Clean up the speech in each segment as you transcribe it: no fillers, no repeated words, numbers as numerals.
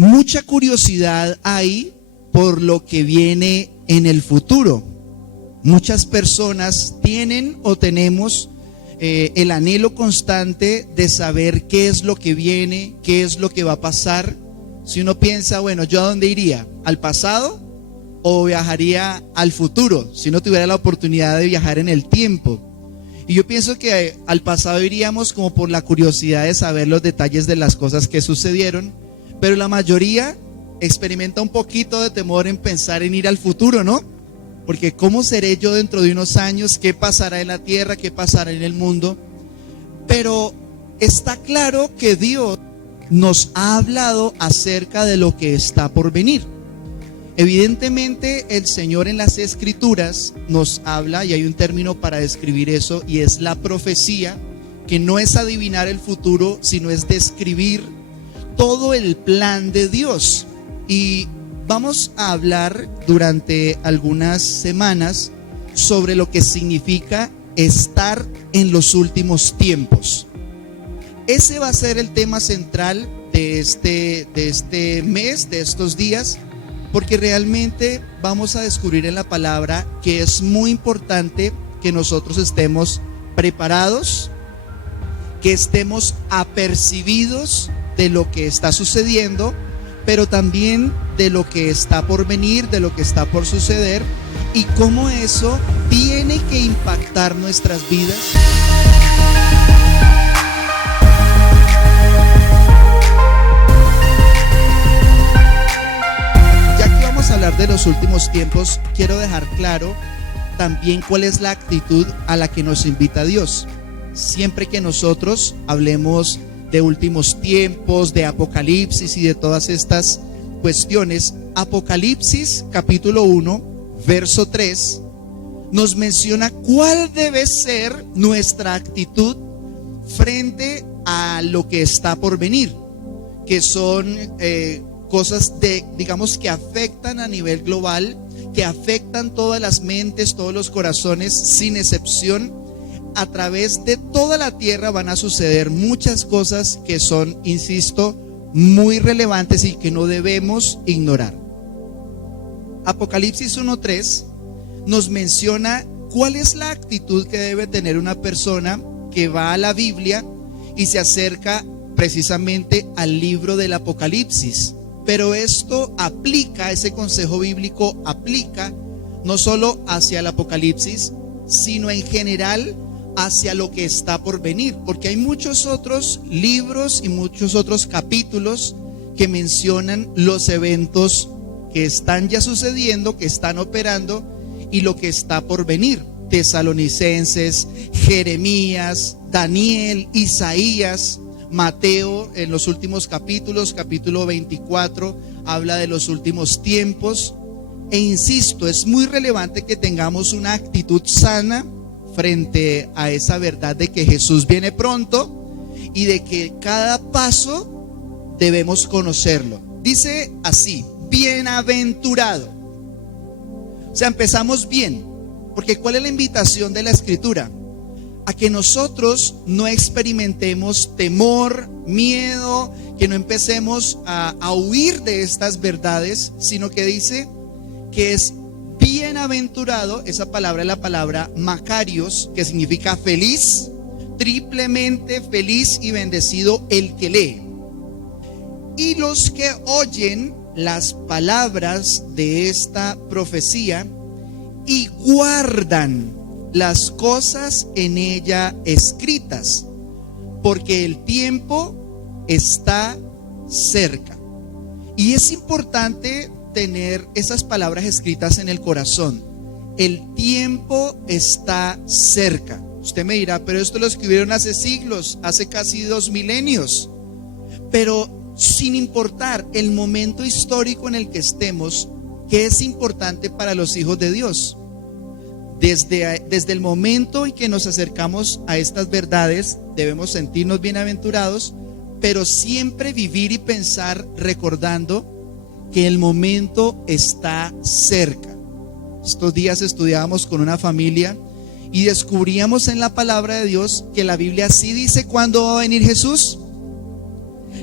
Mucha curiosidad hay por lo que viene en el futuro. Muchas personas tienen o tenemos el anhelo constante de saber qué es lo que viene, qué es lo que va a pasar. Si uno piensa, bueno, ¿yo a dónde iría? ¿Al pasado o viajaría al futuro? Si uno tuviera la oportunidad de viajar en el tiempo. Y yo pienso que al pasado iríamos como por la curiosidad de saber los detalles de las cosas que sucedieron, pero la mayoría experimenta un poquito de temor en pensar en ir al futuro, ¿no? Porque ¿cómo seré yo dentro de unos años? ¿Qué pasará en la tierra? ¿Qué pasará en el mundo? Pero está claro que Dios nos ha hablado acerca de lo que está por venir. Evidentemente el Señor en las Escrituras nos habla, y hay un término para describir eso, y es la profecía, que no es adivinar el futuro, sino es describir todo el plan de Dios. Y vamos a hablar durante algunas semanas sobre lo que significa estar en los últimos tiempos. Ese va a ser el tema central de este mes, de estos días, porque realmente vamos a descubrir en la palabra que es muy importante que nosotros estemos preparados, que estemos apercibidos de lo que está sucediendo, pero también de lo que está por venir, de lo que está por suceder, y cómo eso tiene que impactar nuestras vidas. Hablar de los últimos tiempos, quiero dejar claro también cuál es la actitud a la que nos invita Dios. Siempre que nosotros hablemos de últimos tiempos, de Apocalipsis y de todas estas cuestiones, Apocalipsis capítulo 1, verso 3, nos menciona cuál debe ser nuestra actitud frente a lo que está por venir, que son cosas digamos que afectan a nivel global, que afectan todas las mentes, todos los corazones, sin excepción. A través de toda la tierra van a suceder muchas cosas que son, insisto, muy relevantes y que no debemos ignorar. Apocalipsis 1:3 nos menciona cuál es la actitud que debe tener una persona que va a la Biblia y se acerca precisamente al libro del Apocalipsis. Pero esto aplica, ese consejo bíblico aplica no solo hacia el Apocalipsis, sino en general hacia lo que está por venir, porque hay muchos otros libros y muchos otros capítulos que mencionan los eventos que están ya sucediendo, que están operando, y lo que está por venir. Tesalonicenses, Jeremías, Daniel, Isaías, Mateo en los últimos capítulos, capítulo 24, habla de los últimos tiempos. E insisto, es muy relevante que tengamos una actitud sana frente a esa verdad de que Jesús viene pronto y de que cada paso debemos conocerlo. Dice así: bienaventurado. O sea, empezamos bien, porque ¿cuál es la invitación de la Escritura? A que nosotros no experimentemos temor, miedo, que no empecemos a huir de estas verdades, sino que dice que es bienaventurado. Esa palabra es la palabra Makarios, que significa feliz, triplemente feliz y bendecido el que lee. Y los que oyen las palabras de esta profecía y guardan las cosas en ella escritas, porque el tiempo está cerca. Y es importante tener esas palabras escritas en el corazón. El tiempo está cerca. Usted me dirá, pero esto lo escribieron hace siglos, hace casi 2 milenios. Pero sin importar el momento histórico en el que estemos, ¿qué es importante para los hijos de Dios? Desde el momento en que nos acercamos a estas verdades, debemos sentirnos bienaventurados, pero siempre vivir y pensar recordando que el momento está cerca. Estos días estudiábamos con una familia y descubríamos en la palabra de Dios que la Biblia sí dice cuándo va a venir Jesús.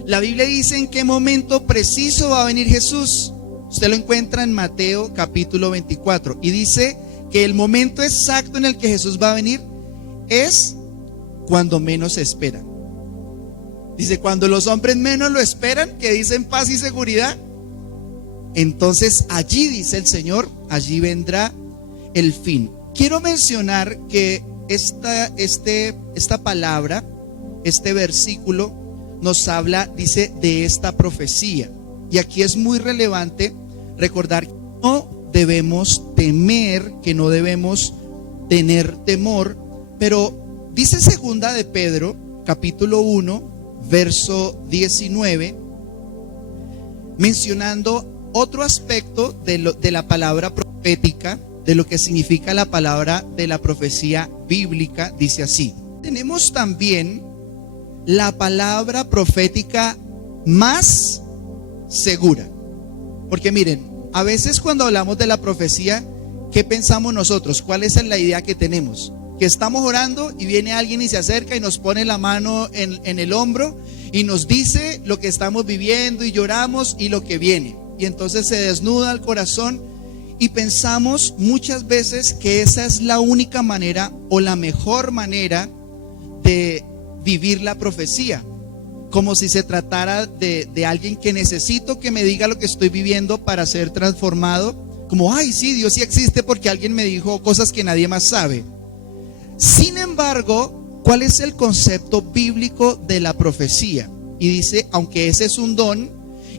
La Biblia dice en qué momento preciso va a venir Jesús. Usted lo encuentra en Mateo capítulo 24 y dice que el momento exacto en el que Jesús va a venir es cuando menos se espera. Dice, cuando los hombres menos lo esperan, que dicen paz y seguridad, entonces allí, dice el Señor, allí vendrá el fin. Quiero mencionar que esta palabra, este versículo nos habla, dice, de esta profecía. Y aquí es muy relevante recordar que no debemos temer, que no debemos tener temor, pero dice segunda de Pedro, capítulo 1, verso 19, mencionando otro aspecto de la palabra profética, de lo que significa la palabra de la profecía bíblica. Dice así: tenemos también la palabra profética más segura. Porque miren, a veces cuando hablamos de la profecía, ¿qué pensamos nosotros? ¿Cuál es la idea que tenemos? Que estamos orando y viene alguien y se acerca y nos pone la mano en el hombro y nos dice lo que estamos viviendo y lloramos y lo que viene. Y entonces se desnuda el corazón y pensamos muchas veces que esa es la única manera o la mejor manera de vivir la profecía. Como si se tratara de alguien que necesito que me diga lo que estoy viviendo para ser transformado. Como, ay, sí, Dios sí existe porque alguien me dijo cosas que nadie más sabe. Sin embargo, ¿cuál es el concepto bíblico de la profecía? Y dice, aunque ese es un don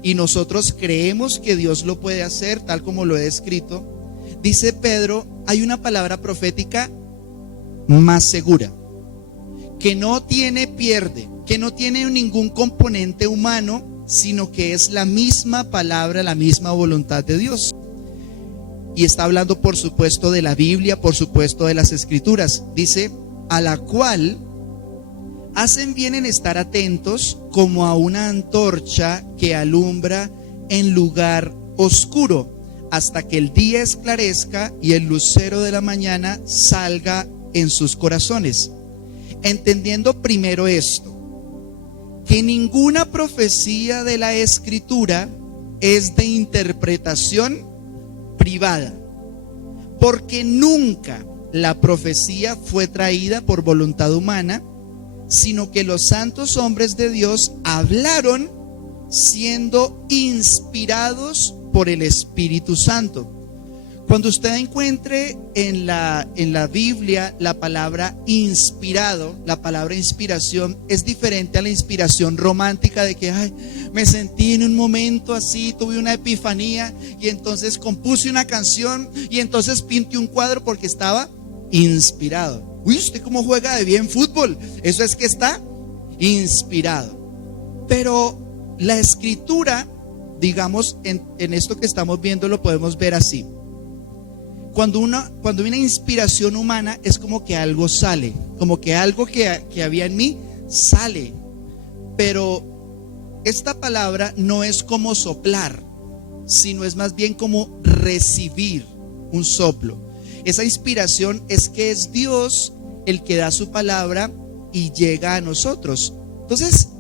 y nosotros creemos que Dios lo puede hacer tal como lo he escrito, dice Pedro, hay una palabra profética más segura, que no tiene pierde, que no tiene ningún componente humano, sino que es la misma palabra, la misma voluntad de Dios. Y está hablando, por supuesto, de la Biblia, por supuesto, de las Escrituras. Dice, a la cual hacen bien en estar atentos como a una antorcha que alumbra en lugar oscuro, hasta que el día esclarezca y el lucero de la mañana salga en sus corazones. Entendiendo primero esto, que ninguna profecía de la Escritura es de interpretación privada, porque nunca la profecía fue traída por voluntad humana, sino que los santos hombres de Dios hablaron siendo inspirados por el Espíritu Santo. Cuando usted encuentre en la Biblia la palabra inspirado, la palabra inspiración es diferente a la inspiración romántica de que ay, me sentí en un momento así, tuve una epifanía y entonces compuse una canción y entonces pinté un cuadro porque estaba inspirado. Uy, ¿usted cómo juega de bien fútbol? Eso es que está inspirado. Pero la Escritura, digamos, en esto que estamos viendo lo podemos ver así. Cuando una inspiración humana es como que algo sale, como que algo que había en mí sale. Pero esta palabra no es como soplar, sino es más bien como recibir un soplo. Esa inspiración es que es Dios el que da su palabra y llega a nosotros. Entonces,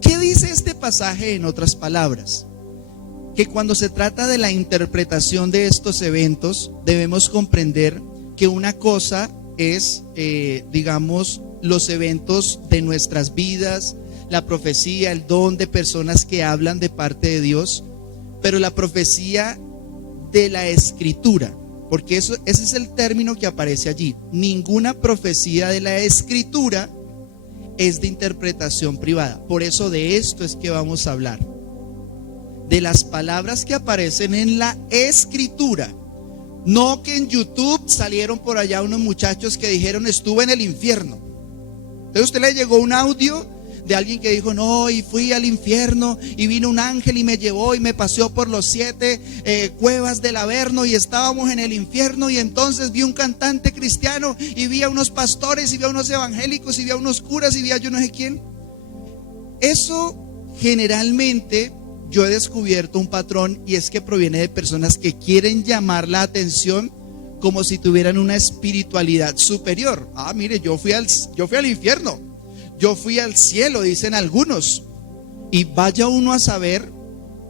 ¿qué dice este pasaje en otras palabras? Que cuando se trata de la interpretación de estos eventos, debemos comprender que una cosa es, digamos, los eventos de nuestras vidas, la profecía, el don de personas que hablan de parte de Dios, pero la profecía de la Escritura, porque ese es el término que aparece allí. Ninguna profecía de la Escritura es de interpretación privada. Por eso de esto es que vamos a hablar. De las palabras que aparecen en la Escritura. No que en YouTube salieron por allá unos muchachos que dijeron estuve en el infierno. Entonces a usted le llegó un audio de alguien que dijo no, y fui al infierno y vino un ángel y me llevó y me paseó por los 7 cuevas del Averno y estábamos en el infierno y entonces vi un cantante cristiano y vi a unos pastores y vi a unos evangélicos y vi a unos curas y vi a yo no sé quién. Eso generalmente yo he descubierto un patrón y es que proviene de personas que quieren llamar la atención como si tuvieran una espiritualidad superior. Ah, mire, yo fui al infierno, yo fui al cielo, dicen algunos. y vaya uno a saber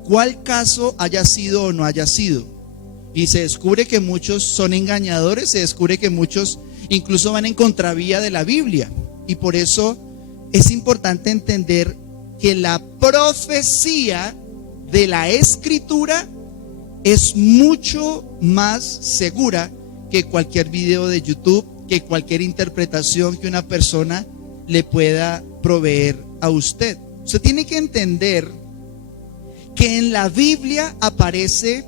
cuál caso haya sido o no haya sido. Y se descubre que muchos son engañadores, se descubre que muchos incluso van en contravía de la Biblia. Y por eso es importante entender que la profecía de la Escritura es mucho más segura que cualquier video de YouTube, que cualquier interpretación que una persona le pueda proveer a usted. Usted tiene que entender que en la Biblia aparece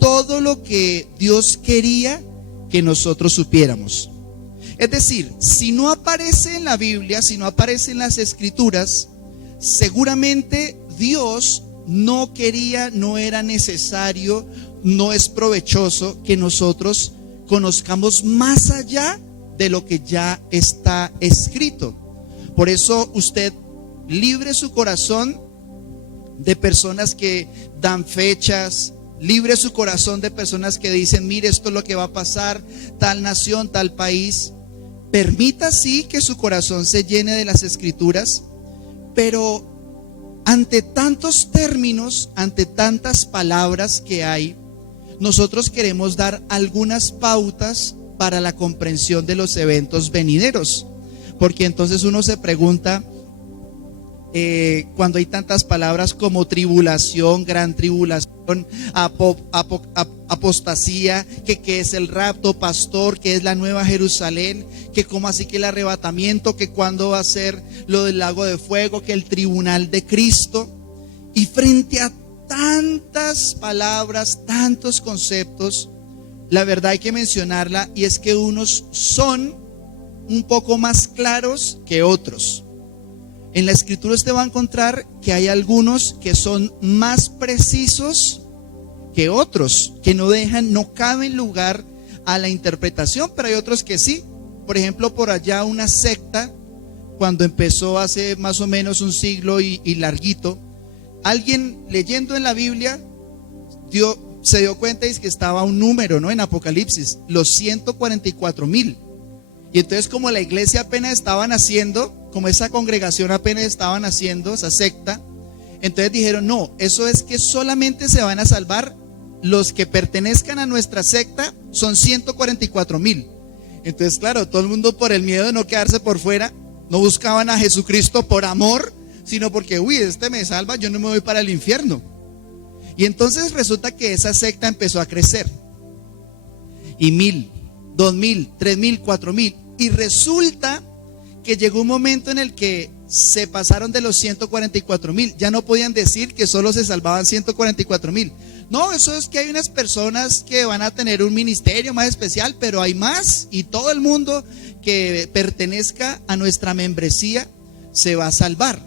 todo lo que Dios quería que nosotros supiéramos. Es decir, si no aparece en la Biblia, si no aparece en las Escrituras, seguramente Dios no quería, no era necesario, no es provechoso que nosotros conozcamos más allá de lo que ya está escrito. Por eso usted libre su corazón de personas que dan fechas, libre su corazón de personas que dicen, mire, esto es lo que va a pasar, tal nación, tal país. Permita sí que su corazón se llene de las Escrituras, pero ante tantos términos, ante tantas palabras que hay, nosotros queremos dar algunas pautas para la comprensión de los eventos venideros. Porque entonces uno se pregunta, cuando hay tantas palabras como tribulación, gran tribulación, apostasía, que qué es el rapto, pastor, que es la nueva Jerusalén, que cómo así que el arrebatamiento, que cuándo va a ser lo del lago de fuego, que el tribunal de Cristo. Y frente a tantas palabras, tantos conceptos, la verdad hay que mencionarla, y es que unos son un poco más claros que otros. En la Escritura usted va a encontrar que hay algunos que son más precisos que otros, que no caben lugar a la interpretación, pero hay otros que sí. Por ejemplo, por allá una secta, cuando empezó hace más o menos un siglo y larguito, alguien leyendo en la Biblia se dio cuenta y es que estaba un número, ¿no? En Apocalipsis, los 144,000. Y entonces, como la iglesia apenas estaba naciendo, como esa congregación apenas estaba naciendo, esa secta, entonces dijeron, no, eso es que solamente se van a salvar los que pertenezcan a nuestra secta, son 144,000. Entonces, claro, todo el mundo, por el miedo de no quedarse por fuera, no buscaban a Jesucristo por amor, sino porque, este me salva, yo no me voy para el infierno. Y entonces resulta que esa secta empezó a crecer. Y 1,000, 2,000, 3,000, 4,000. Y resulta que llegó un momento en el que se pasaron de los 144,000. Ya no podían decir que solo se salvaban 144,000. No, eso es que hay unas personas que van a tener un ministerio más especial, pero hay más, y todo el mundo que pertenezca a nuestra membresía se va a salvar.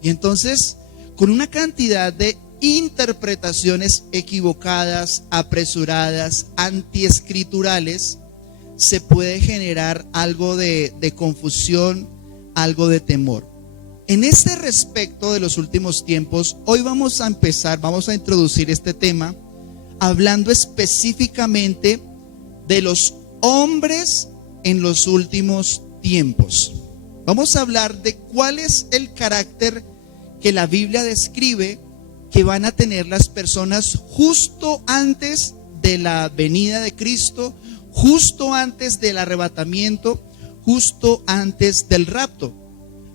Y entonces, con una cantidad de interpretaciones equivocadas, apresuradas, antiescriturales, se puede generar algo de confusión, algo de temor. En este respecto de los últimos tiempos, hoy vamos a introducir este tema hablando específicamente de los hombres en los últimos tiempos. Vamos a hablar de cuál es el carácter que la Biblia describe que van a tener las personas justo antes de la venida de Cristo, justo antes del arrebatamiento, justo antes del rapto.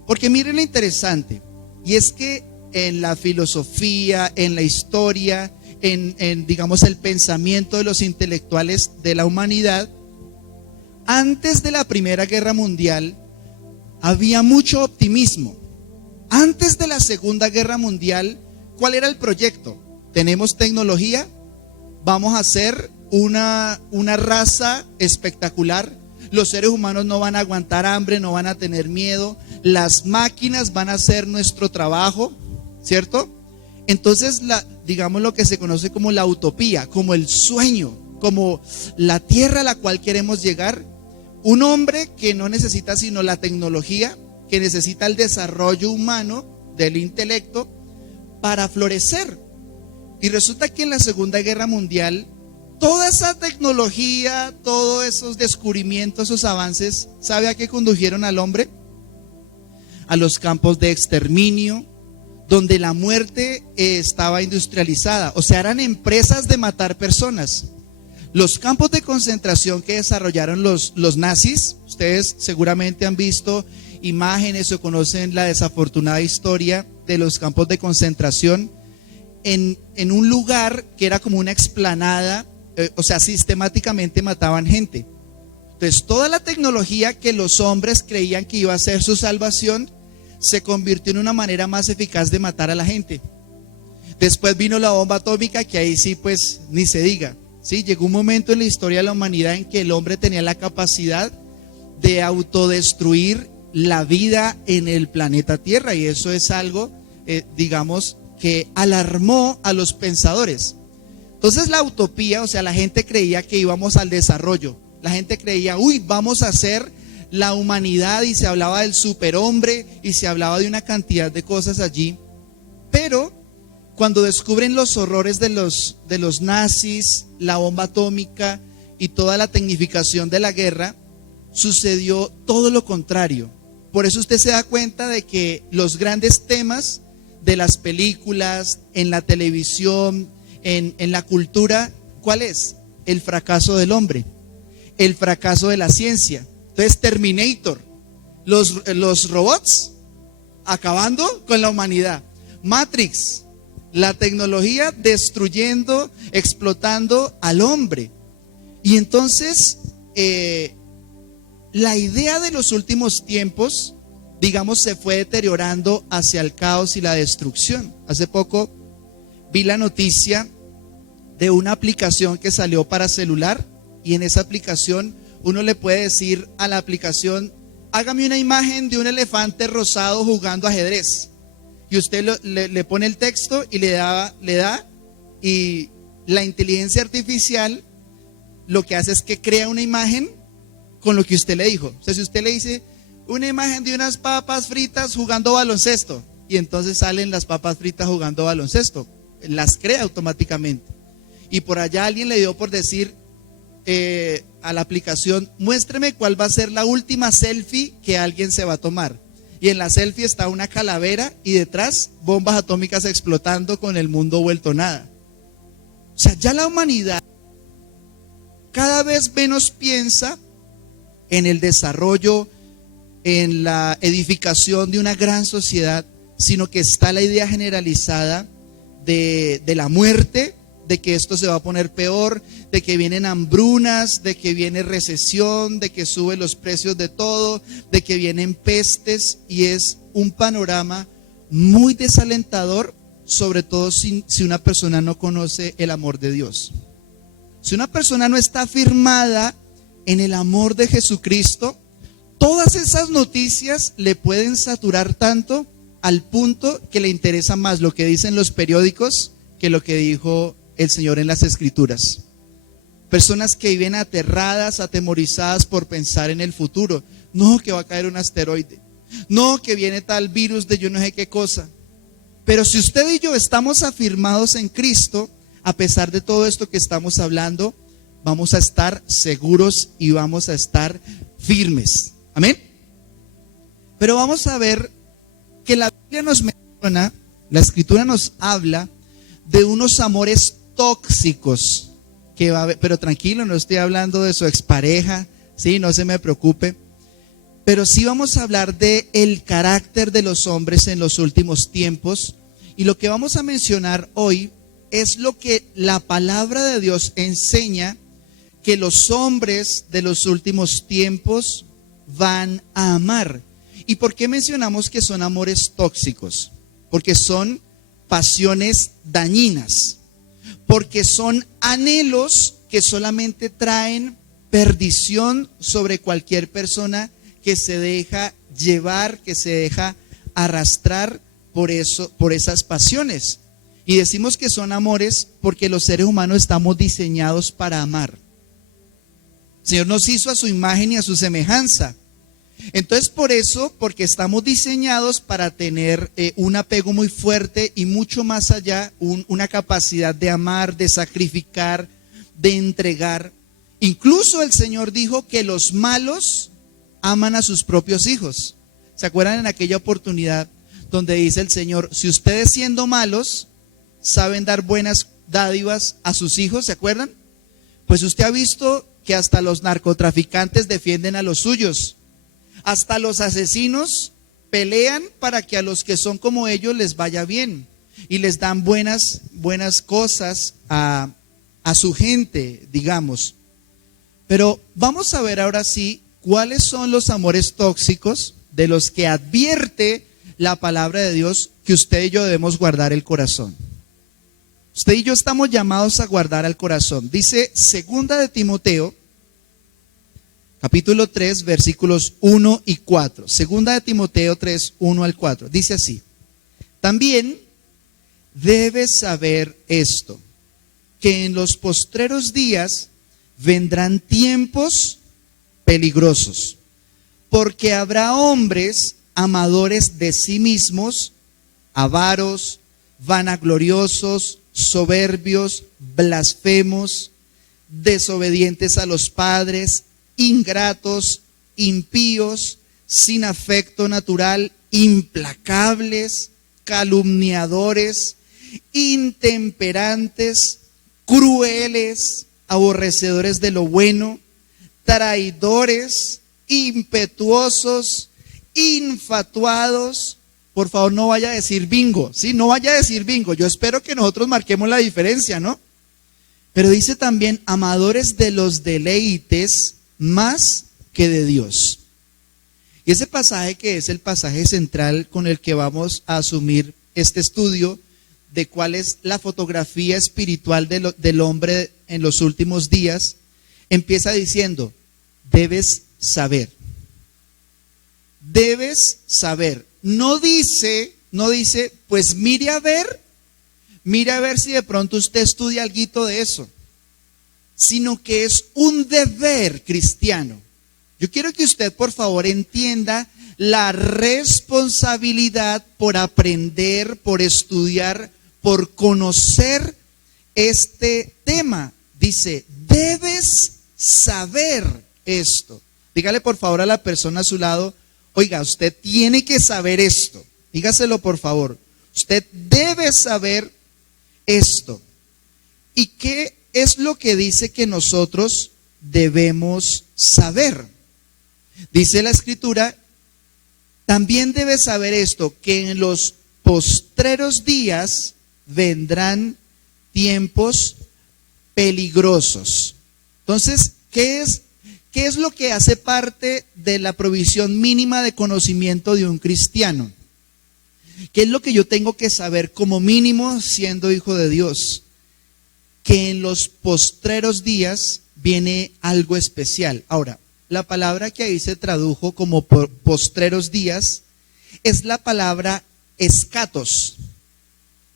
Porque miren lo interesante, y es que en la filosofía, en la historia, en digamos el pensamiento de los intelectuales de la humanidad, antes de la Primera Guerra Mundial había mucho optimismo. Antes de la Segunda Guerra Mundial, ¿cuál era el proyecto? Tenemos tecnología, vamos a ser una raza espectacular. Los seres humanos no van a aguantar hambre, no van a tener miedo. Las máquinas van a hacer nuestro trabajo, ¿cierto? Entonces, digamos lo que se conoce como la utopía, como el sueño, como la tierra a la cual queremos llegar. Un hombre que no necesita sino la tecnología, que necesita el desarrollo humano del intelecto para florecer. Y resulta que en la Segunda Guerra Mundial, toda esa tecnología, todos esos descubrimientos, esos avances, ¿sabe a qué condujeron al hombre? A los campos de exterminio, donde la muerte estaba industrializada. O sea, eran empresas de matar personas. Los campos de concentración que desarrollaron los nazis, ustedes seguramente han visto imágenes o conocen la desafortunada historia de los campos de concentración en un lugar que era como una explanada, o sea, sistemáticamente mataban gente. Entonces, toda la tecnología que los hombres creían que iba a ser su salvación se convirtió en una manera más eficaz de matar a la gente. Después vino la bomba atómica, que ahí sí, pues, ni se diga. ¿Sí? Llegó un momento en la historia de la humanidad en que el hombre tenía la capacidad de autodestruir la vida en el planeta Tierra, y eso es algo, digamos, que alarmó a los pensadores. Entonces la utopía, o sea, la gente creía que íbamos al desarrollo. La gente creía, vamos a hacer la humanidad, y se hablaba del superhombre y se hablaba de una cantidad de cosas allí. Pero cuando descubren los horrores de los nazis, la bomba atómica y toda la tecnificación de la guerra, sucedió todo lo contrario. Por eso usted se da cuenta de que los grandes temas de las películas, en la televisión, en la cultura, ¿cuál es? El fracaso del hombre, el fracaso de la ciencia. Entonces, Terminator, los robots acabando con la humanidad. Matrix, la tecnología destruyendo, explotando al hombre. Y entonces, la idea de los últimos tiempos, digamos, se fue deteriorando hacia el caos y la destrucción. Hace poco vi la noticia de una aplicación que salió para celular, y en esa aplicación uno le puede decir a la aplicación: hágame una imagen de un elefante rosado jugando ajedrez. Y usted le pone el texto y le da, y la inteligencia artificial lo que hace es que crea una imagen con lo que usted le dijo. O sea, si usted le dice una imagen de unas papas fritas jugando baloncesto, y entonces salen las papas fritas jugando baloncesto, las crea automáticamente. Y por allá alguien le dio por decir a la aplicación: muéstreme cuál va a ser la última selfie que alguien se va a tomar. Y en la selfie está una calavera y detrás bombas atómicas explotando, con el mundo vuelto nada. O sea, ya la humanidad cada vez menos piensa en el desarrollo, en la edificación de una gran sociedad, sino que está la idea generalizada de la muerte, de que esto se va a poner peor, de que vienen hambrunas, de que viene recesión, de que suben los precios de todo, de que vienen pestes, y es un panorama muy desalentador, sobre todo si una persona no conoce el amor de Dios. Si una persona no está firmada en el amor de Jesucristo, todas esas noticias le pueden saturar tanto al punto que le interesa más lo que dicen los periódicos que lo que dijo el Señor en las Escrituras. Personas que viven aterradas, atemorizadas por pensar en el futuro. No, que va a caer un asteroide. No, que viene tal virus de yo no sé qué cosa. Pero si usted y yo estamos afirmados en Cristo, a pesar de todo esto que estamos hablando, vamos a estar seguros y vamos a estar firmes. Amén. Pero vamos a ver que la Biblia nos menciona, la Escritura nos habla de unos amores tóxicos que va a haber. Pero tranquilo, no estoy hablando de su expareja, sí, no se me preocupe. Pero sí vamos a hablar de el carácter de los hombres en los últimos tiempos, y lo que vamos a mencionar hoy es lo que la palabra de Dios enseña que los hombres de los últimos tiempos van a amar. ¿Y por qué mencionamos que son amores tóxicos? Porque son pasiones dañinas, porque son anhelos que solamente traen perdición sobre cualquier persona que se deja llevar, que se deja arrastrar por esas pasiones. Y decimos que son amores porque los seres humanos estamos diseñados para amar. El Señor nos hizo a su imagen y a su semejanza. Entonces, por eso, porque estamos diseñados para tener un apego muy fuerte y mucho más allá, una capacidad de amar, de sacrificar, de entregar. Incluso el Señor dijo que los malos aman a sus propios hijos. ¿Se acuerdan en aquella oportunidad donde dice el Señor, si ustedes siendo malos saben dar buenas dádivas a sus hijos, ¿se acuerdan? Pues usted ha visto que hasta los narcotraficantes defienden a los suyos, hasta los asesinos pelean para que a los que son como ellos les vaya bien y les dan buenas cosas a su gente, digamos. Pero vamos a ver ahora sí cuáles son los amores tóxicos de los que advierte la palabra de Dios que usted y yo debemos guardar el corazón. Usted y yo estamos llamados a guardar el corazón. Dice 2 de Timoteo, capítulo 3, versículos 1 y 4. 2 de Timoteo 3, 1 al 4. Dice así: también debes saber esto, que en los postreros días vendrán tiempos peligrosos, porque habrá hombres amadores de sí mismos, avaros, vanagloriosos, soberbios, blasfemos, desobedientes a los padres, ingratos, impíos, sin afecto natural, implacables, calumniadores, intemperantes, crueles, aborrecedores de lo bueno, traidores, impetuosos, infatuados. Por favor, no vaya a decir bingo, ¿sí? No vaya a decir bingo. Yo espero que nosotros marquemos la diferencia, ¿no? Pero dice también amadores de los deleites más que de Dios. Y ese pasaje, que es el pasaje central con el que vamos a asumir este estudio de cuál es la fotografía espiritual del hombre en los últimos días, empieza diciendo: debes saber. Debes saber. No dice, pues mire a ver si de pronto usted estudia alguito de eso, sino que es un deber cristiano. Yo quiero que usted, por favor, entienda la responsabilidad por aprender, por estudiar, por conocer este tema. Dice, debes saber esto. Dígale, por favor, a la persona a su lado: oiga, usted tiene que saber esto. Dígaselo, por favor. Usted debe saber esto. ¿Y qué es lo que dice que nosotros debemos saber? Dice la Escritura: también debe saber esto, que en los postreros días vendrán tiempos peligrosos. Entonces, ¿qué es lo que hace parte de la provisión mínima de conocimiento de un cristiano? ¿Qué es lo que yo tengo que saber como mínimo siendo hijo de Dios? Que en los postreros días viene algo especial. Ahora, la palabra que ahí se tradujo como postreros días es la palabra escatos,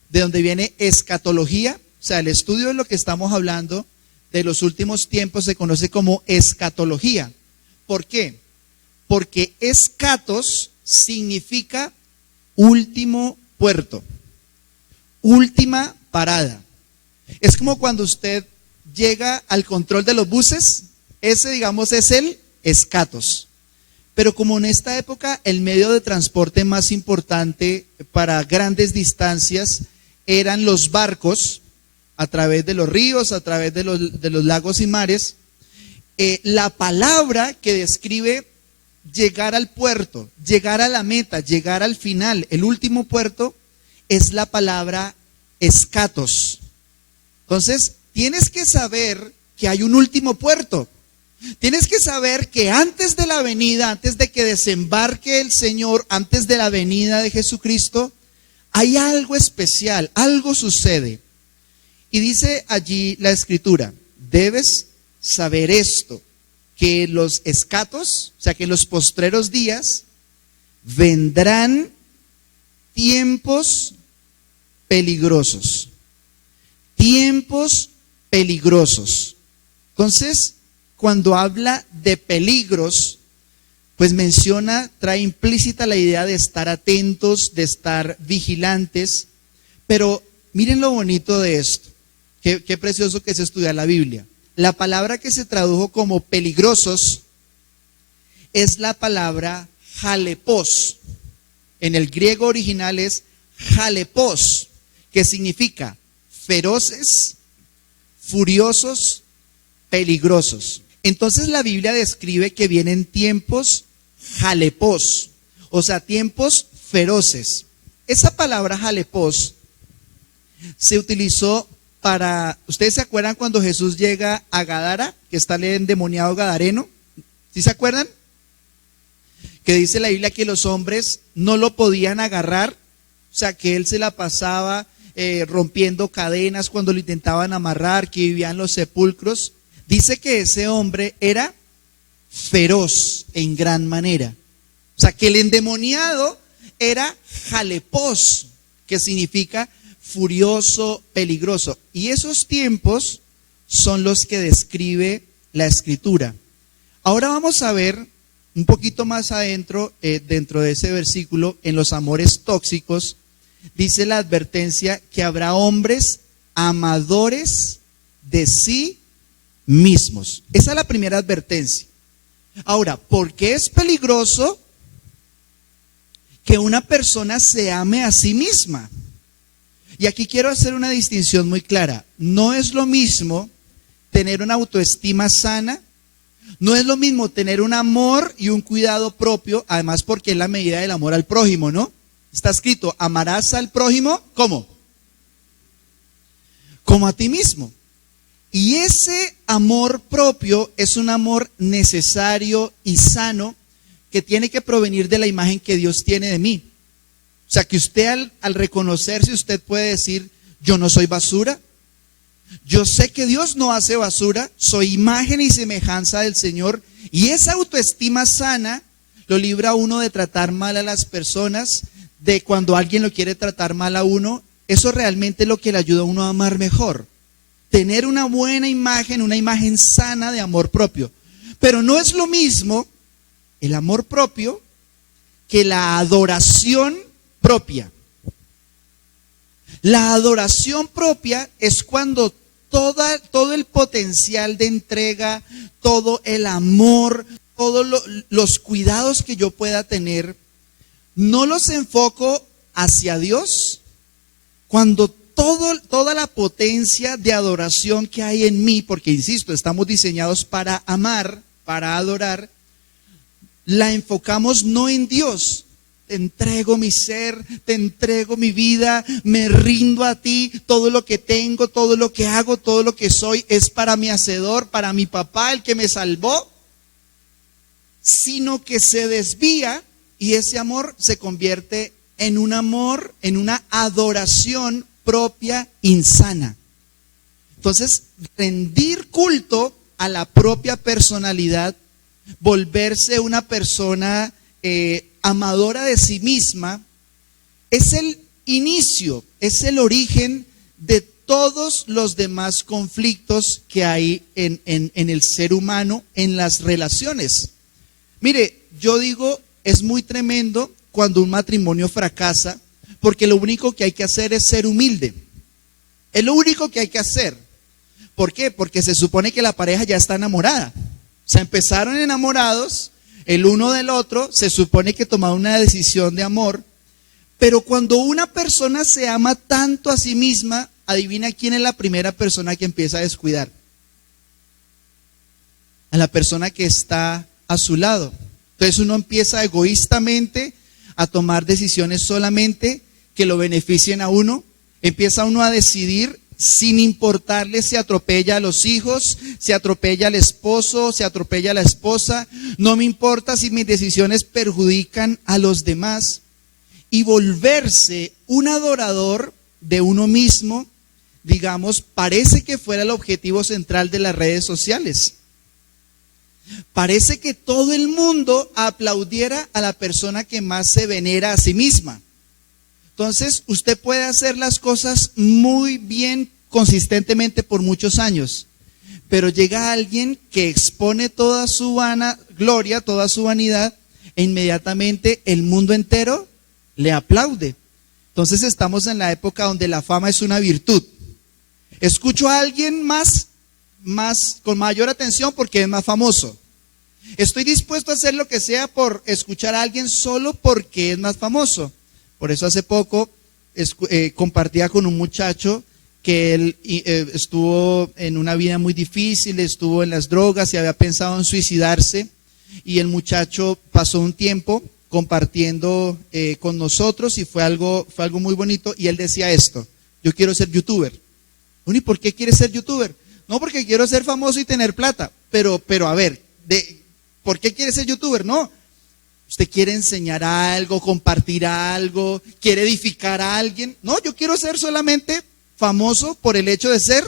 de donde viene escatología. O sea, el estudio de lo que estamos hablando de los últimos tiempos se conoce como escatología. ¿Por qué? Porque escatos significa último puerto, última parada. Es como cuando usted llega al control de los buses. Ese, digamos, es el escatos. Pero como en esta época el medio de transporte más importante para grandes distancias eran los barcos, a través de los ríos, a través de los lagos y mares, la palabra que describe llegar al puerto, llegar a la meta, llegar al final, el último puerto, es la palabra escatos. Entonces, tienes que saber que hay un último puerto. Tienes que saber que antes de la venida, antes de que desembarque el Señor, antes de la venida de Jesucristo, hay algo especial, algo sucede. Y dice allí la Escritura: debes saber esto, que los escatos, o sea, que en los postreros días vendrán tiempos peligrosos. Tiempos peligrosos. Entonces, cuando habla de peligros, pues menciona, trae implícita la idea de estar atentos, de estar vigilantes. Pero miren lo bonito de esto. Qué precioso que es estudiar la Biblia. La palabra que se tradujo como peligrosos es la palabra jalepos. en el griego original es jalepos, que significa feroces, furiosos, peligrosos. Entonces la Biblia describe que vienen tiempos jalepos, o sea, tiempos feroces. Esa palabra jalepos se utilizó para, ¿ustedes se acuerdan cuando Jesús llega a Gadara, que está el endemoniado gadareno? ¿Sí se acuerdan? Que dice la Biblia que los hombres no lo podían agarrar, o sea, que él se la pasaba rompiendo cadenas cuando lo intentaban amarrar, que vivía en los sepulcros. Dice que ese hombre era feroz en gran manera. O sea, que el endemoniado era jalepos, que significa furioso, peligroso. Y esos tiempos son los que describe la Escritura. Ahora vamos a ver un poquito más adentro, dentro de ese versículo, en los amores tóxicos, dice la advertencia que habrá hombres amadores de sí mismos. Esa es la primera advertencia. Ahora, ¿por qué es peligroso que una persona se ame a sí misma? Y aquí quiero hacer una distinción muy clara. No es lo mismo tener una autoestima sana, no es lo mismo tener un amor y un cuidado propio, además porque es la medida del amor al prójimo, ¿no? Está escrito, amarás al prójimo, ¿cómo? Como a ti mismo. Y ese amor propio es un amor necesario y sano que tiene que provenir de la imagen que Dios tiene de mí. O sea, que usted al reconocerse, usted puede decir, yo no soy basura. Yo sé que Dios no hace basura, soy imagen y semejanza del Señor. Y esa autoestima sana lo libra a uno de tratar mal a las personas, de cuando alguien lo quiere tratar mal a uno. Eso realmente es lo que le ayuda a uno a amar mejor. Tener una buena imagen, una imagen sana de amor propio. Pero no es lo mismo el amor propio que la adoración propia. La adoración propia es cuando todo el potencial de entrega, todo el amor, todos los cuidados que yo pueda tener, no los enfoco hacia Dios, cuando toda la potencia de adoración que hay en mí, porque insisto, estamos diseñados para amar, para adorar, la enfocamos no en Dios. Te entrego mi ser, te entrego mi vida, me rindo a ti, todo lo que tengo, todo lo que hago, todo lo que soy es para mi hacedor, para mi papá, el que me salvó, sino que se desvía y ese amor se convierte en un amor, en una adoración propia insana. Entonces, rendir culto a la propia personalidad, volverse una persona amadora de sí misma, es el inicio, es el origen de todos los demás conflictos que hay en el ser humano, en las relaciones. Mire, yo digo, es muy tremendo cuando un matrimonio fracasa, porque lo único que hay que hacer es ser humilde. Es lo único que hay que hacer. ¿Por qué? Porque se supone que la pareja ya está enamorada. Se empezaron enamorados el uno del otro, se supone que tomaron una decisión de amor, pero cuando una persona se ama tanto a sí misma, adivina quién es la primera persona que empieza a descuidar. A la persona que está a su lado. Entonces uno empieza egoístamente a tomar decisiones solamente que lo beneficien a uno. Empieza uno a decidir sin importarle si atropella a los hijos, si atropella al esposo, si atropella a la esposa. No me importa si mis decisiones perjudican a los demás. Y volverse un adorador de uno mismo, digamos, parece que fuera el objetivo central de las redes sociales. Parece que todo el mundo aplaudiera a la persona que más se venera a sí misma. Entonces, usted puede hacer las cosas muy bien, consistentemente por muchos años, pero llega alguien que expone toda su vanagloria, toda su vanidad, e inmediatamente el mundo entero le aplaude. Entonces estamos en la época donde la fama es una virtud. Escucho a alguien más con mayor atención porque es más famoso. Estoy dispuesto a hacer lo que sea por escuchar a alguien solo porque es más famoso. Por eso hace poco compartía con un muchacho que él estuvo en una vida muy difícil, estuvo en las drogas y había pensado en suicidarse. Y el muchacho pasó un tiempo compartiendo con nosotros y fue algo muy bonito. Y él decía esto: yo quiero ser youtuber. Bueno, ¿y por qué quieres ser youtuber? No, porque quiero ser famoso y tener plata. Pero a ver, ¿por qué quieres ser youtuber? No, usted quiere enseñar algo, compartir algo, quiere edificar a alguien. No, yo quiero ser solamente famoso por el hecho de ser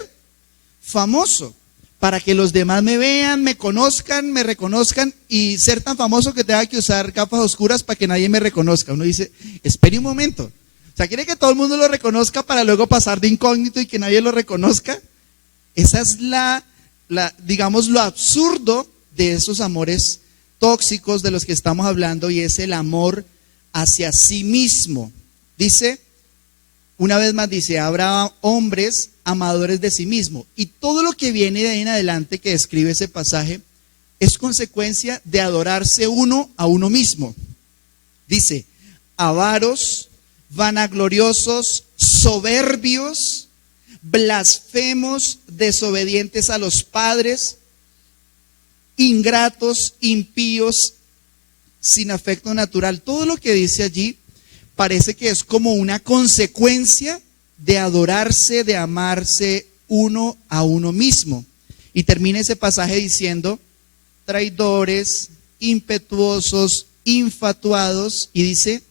famoso, para que los demás me vean, me conozcan, me reconozcan, y ser tan famoso que tenga que usar gafas oscuras para que nadie me reconozca. Uno dice, espere un momento, o sea, ¿quiere que todo el mundo lo reconozca para luego pasar de incógnito y que nadie lo reconozca? Esa es digamos, lo absurdo de esos amores tóxicos de los que estamos hablando, y es el amor hacia sí mismo. Dice, una vez más dice, habrá hombres amadores de sí mismo. Y todo lo que viene de ahí en adelante que describe ese pasaje es consecuencia de adorarse uno a uno mismo. Dice, avaros, vanagloriosos, soberbios, blasfemos, desobedientes a los padres, ingratos, impíos, sin afecto natural. Todo lo que dice allí parece que es como una consecuencia de adorarse, de amarse uno a uno mismo. Y termina ese pasaje diciendo, traidores, impetuosos, infatuados, y dice,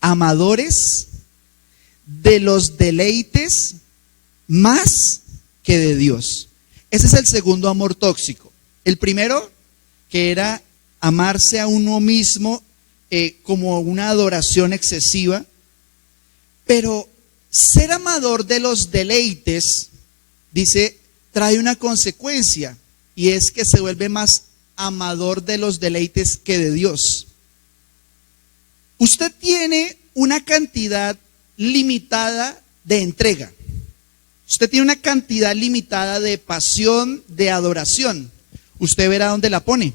amadores de los deleites más que de Dios. Ese es el segundo amor tóxico. El primero, que era amarse a uno mismo como una adoración excesiva, pero ser amador de los deleites, dice, trae una consecuencia, y es que se vuelve más amador de los deleites que de Dios. Usted tiene una cantidad limitada de entrega. Usted tiene una cantidad limitada de pasión, de adoración. Usted verá dónde la pone.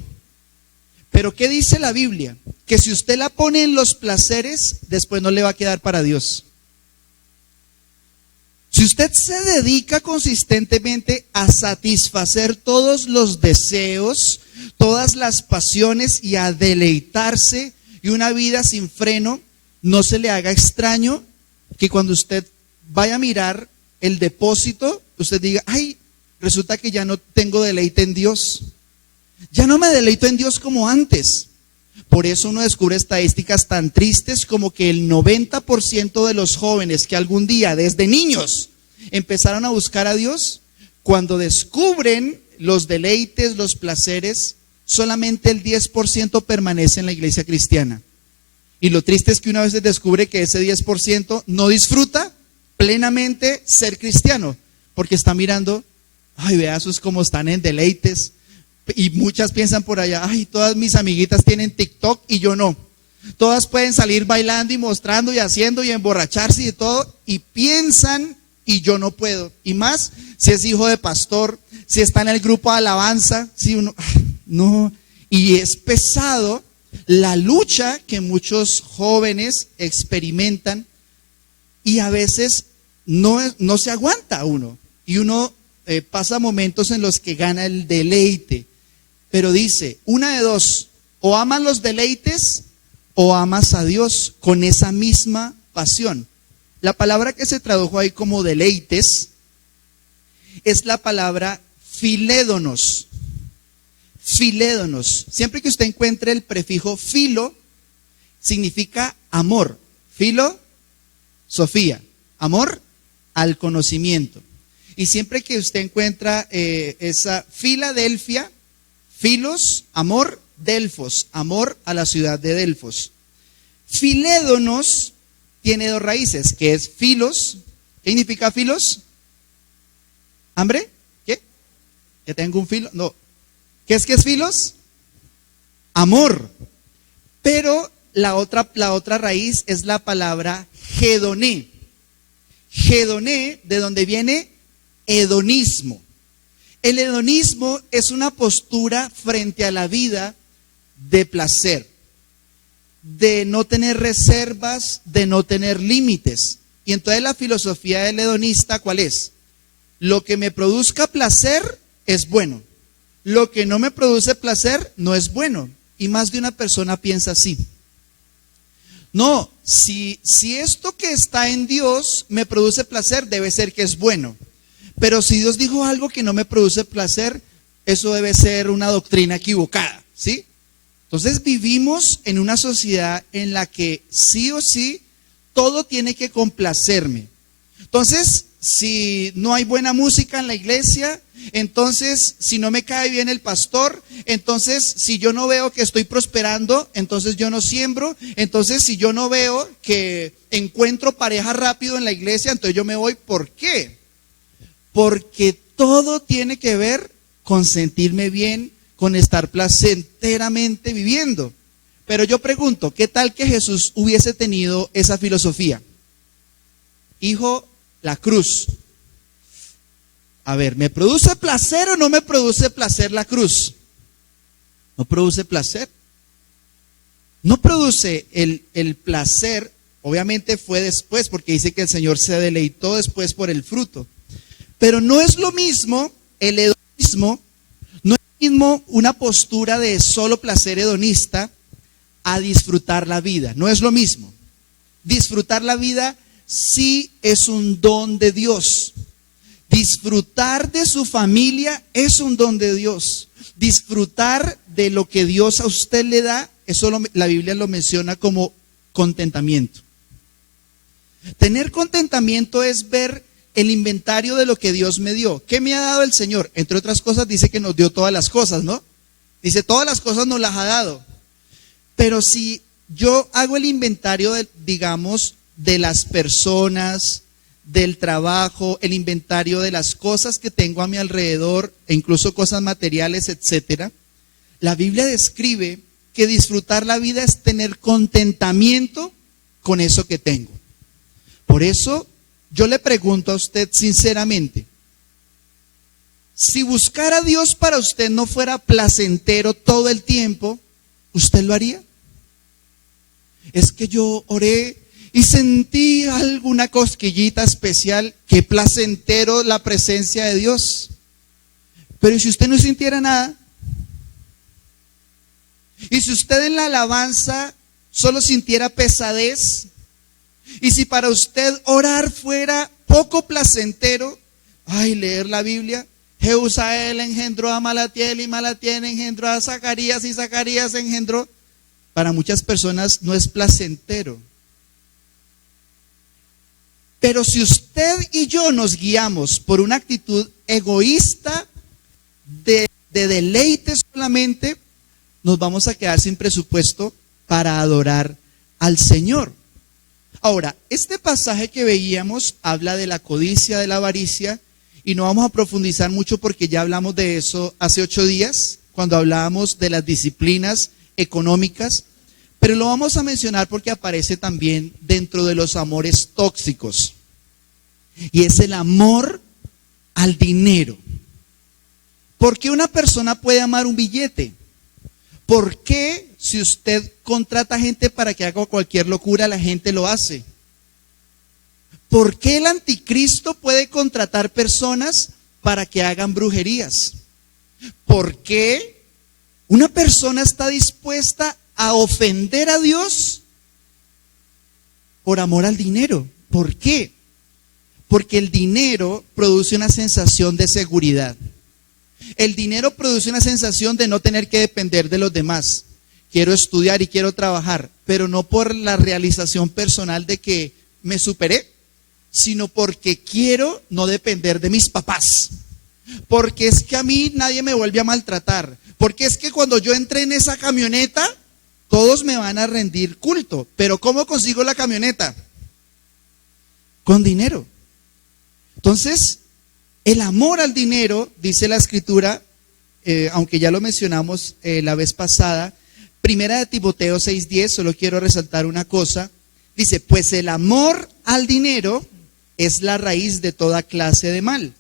Pero ¿qué dice la Biblia? Que si usted la pone en los placeres, después no le va a quedar para Dios. Si usted se dedica consistentemente a satisfacer todos los deseos, todas las pasiones y a deleitarse, y una vida sin freno, no se le haga extraño que cuando usted vaya a mirar el depósito, usted diga, ay, resulta que ya no tengo deleite en Dios. Ya no me deleito en Dios como antes. Por eso uno descubre estadísticas tan tristes como que el 90% de los jóvenes que algún día desde niños empezaron a buscar a Dios, cuando descubren los deleites, los placeres, solamente el 10% permanece en la iglesia cristiana. Y lo triste es que una vez descubre que ese 10% no disfruta plenamente ser cristiano, porque está mirando, ay, vea esos como están en deleites. Y muchas piensan por allá, ay, todas mis amiguitas tienen TikTok y yo no. Todas pueden salir bailando y mostrando y haciendo y emborracharse y de todo, y piensan, y yo no puedo. Y más si es hijo de pastor, si está en el grupo de alabanza, si uno, no. Y es pesado la lucha que muchos jóvenes experimentan, y a veces no se aguanta uno. Y uno pasa momentos en los que gana el deleite. Pero dice, una de dos, o amas los deleites o amas a Dios con esa misma pasión. La palabra que se tradujo ahí como deleites es la palabra filédonos. Filédonos. Siempre que usted encuentre el prefijo filo, significa amor. Filo, Sofía. Amor al conocimiento. Y siempre que usted encuentra esa Filadelfia, filos, amor, Delfos, amor a la ciudad de Delfos. Filédonos tiene dos raíces, que es filos. ¿Qué significa filos? ¿Hambre? ¿Qué? ¿Que tengo un filo? No. ¿Qué es filos? Amor. Pero la otra raíz es la palabra hedoné. Hedoné, de donde viene hedonismo. El hedonismo es una postura frente a la vida de placer, de no tener reservas, de no tener límites. Y entonces la filosofía del hedonista, ¿cuál es? Lo que me produzca placer es bueno. Lo que no me produce placer no es bueno. Y más de una persona piensa así. No, si esto que está en Dios me produce placer, debe ser que es bueno. Pero si Dios dijo algo que no me produce placer, eso debe ser una doctrina equivocada, ¿sí? Entonces vivimos en una sociedad en la que sí o sí todo tiene que complacerme. Entonces, si no hay buena música en la iglesia, entonces si no me cae bien el pastor, entonces si yo no veo que estoy prosperando, entonces yo no siembro, entonces si yo no veo que encuentro pareja rápido en la iglesia, entonces yo me voy. ¿Por qué? Porque todo tiene que ver con sentirme bien, con estar placenteramente viviendo. Pero yo pregunto, ¿qué tal que Jesús hubiese tenido esa filosofía? Hijo, la cruz. A ver, ¿me produce placer o no me produce placer la cruz? No produce placer. No produce el placer, obviamente fue después, porque dice que el Señor se deleitó después por el fruto. Pero no es lo mismo el hedonismo, no es lo mismo una postura de solo placer hedonista a disfrutar la vida. No es lo mismo. Disfrutar la vida sí es un don de Dios. Disfrutar de su familia es un don de Dios. Disfrutar de lo que Dios a usted le da, eso la Biblia lo menciona como contentamiento. Tener contentamiento es ver el inventario de lo que Dios me dio. ¿Qué me ha dado el Señor? Entre otras cosas dice que nos dio todas las cosas, ¿no? Dice, todas las cosas nos las ha dado. Pero si yo hago el inventario, digamos, de las personas, del trabajo, el inventario de las cosas que tengo a mi alrededor, e incluso cosas materiales, etcétera, la Biblia describe que disfrutar la vida es tener contentamiento con eso que tengo. Por eso yo le pregunto a usted sinceramente, si buscar a Dios para usted no fuera placentero todo el tiempo, ¿usted lo haría? Es que yo oré y sentí alguna cosquillita especial, qué placentero la presencia de Dios. Pero ¿y si usted no sintiera nada? ¿Y si usted en la alabanza solo sintiera pesadez? ¿Y si para usted orar fuera poco placentero? Ay, leer la Biblia. Jehusael engendró a Malatiel y Malatiel engendró a Zacarías y Zacarías engendró. Para muchas personas no es placentero. Pero si usted y yo nos guiamos por una actitud egoísta de deleite solamente, nos vamos a quedar sin presupuesto para adorar al Señor. Ahora, este pasaje que veíamos habla de la codicia, de la avaricia, y no vamos a profundizar mucho porque ya hablamos de eso hace 8 días, cuando hablábamos de las disciplinas económicas, pero lo vamos a mencionar porque aparece también dentro de los amores tóxicos. Y es el amor al dinero. ¿Por qué una persona puede amar un billete? ¿Por qué si usted contrata gente para que haga cualquier locura, la gente lo hace? ¿Por qué el anticristo puede contratar personas para que hagan brujerías? ¿Por qué una persona está dispuesta a ofender a Dios por amor al dinero? ¿Por qué? Porque el dinero produce una sensación de seguridad. El dinero produce una sensación de no tener que depender de los demás. Quiero estudiar y quiero trabajar, pero no por la realización personal de que me superé, sino porque quiero no depender de mis papás. Porque es que a mí nadie me vuelve a maltratar. Porque es que cuando yo entré en esa camioneta, todos me van a rendir culto. Pero ¿cómo consigo la camioneta? Con dinero. Entonces, el amor al dinero, dice la Escritura, aunque ya lo mencionamos la vez pasada, Primera de Timoteo 6:10, solo quiero resaltar una cosa. Dice, pues el amor al dinero es la raíz de toda clase de mal.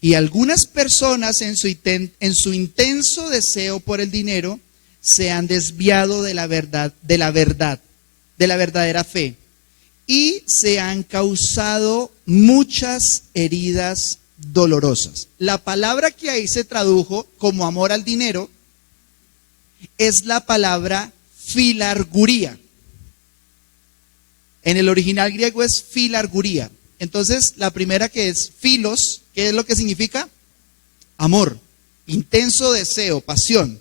Y algunas personas en su intenso deseo por el dinero se han desviado de la verdadera fe, y se han causado muchas heridas dolorosas. La palabra que ahí se tradujo como amor al dinero es la palabra filarguría. En el original griego es filarguría. Entonces, la primera, que es filos, ¿qué es lo que significa? Amor, intenso deseo, pasión.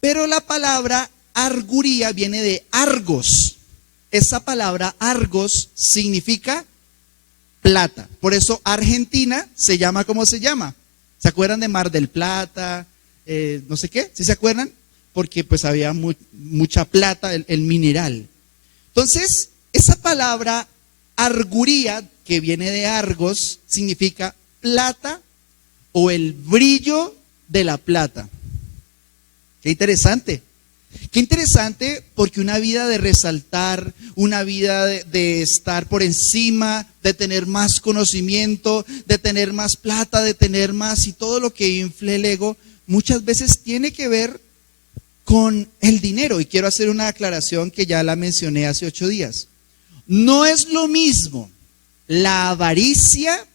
Pero la palabra arguría viene de argos. Esa palabra argos significa plata. Por eso Argentina se llama como se llama. ¿Se acuerdan de Mar del Plata? No sé qué, ¿sí se acuerdan? Porque pues había mucha plata, el mineral. Entonces, esa palabra arguría, que viene de argos, significa plata o el brillo de la plata. Qué interesante. Qué interesante, porque una vida de resaltar, una vida de estar por encima, de tener más conocimiento, de tener más plata, de tener más, y todo lo que infle el ego, muchas veces tiene que ver con el dinero. Y quiero hacer una aclaración que ya la mencioné hace 8 días. No es lo mismo la avaricia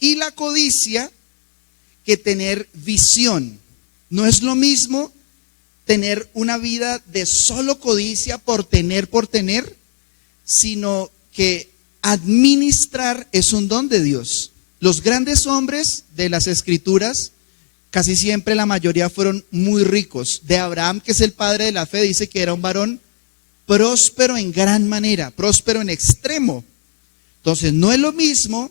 y la codicia que tener visión. No es lo mismo tener una vida de solo codicia por tener, sino que administrar es un don de Dios. Los grandes hombres de las Escrituras, casi siempre la mayoría fueron muy ricos. De Abraham, que es el padre de la fe, dice que era un varón próspero en gran manera, próspero en extremo. Entonces, no es lo mismo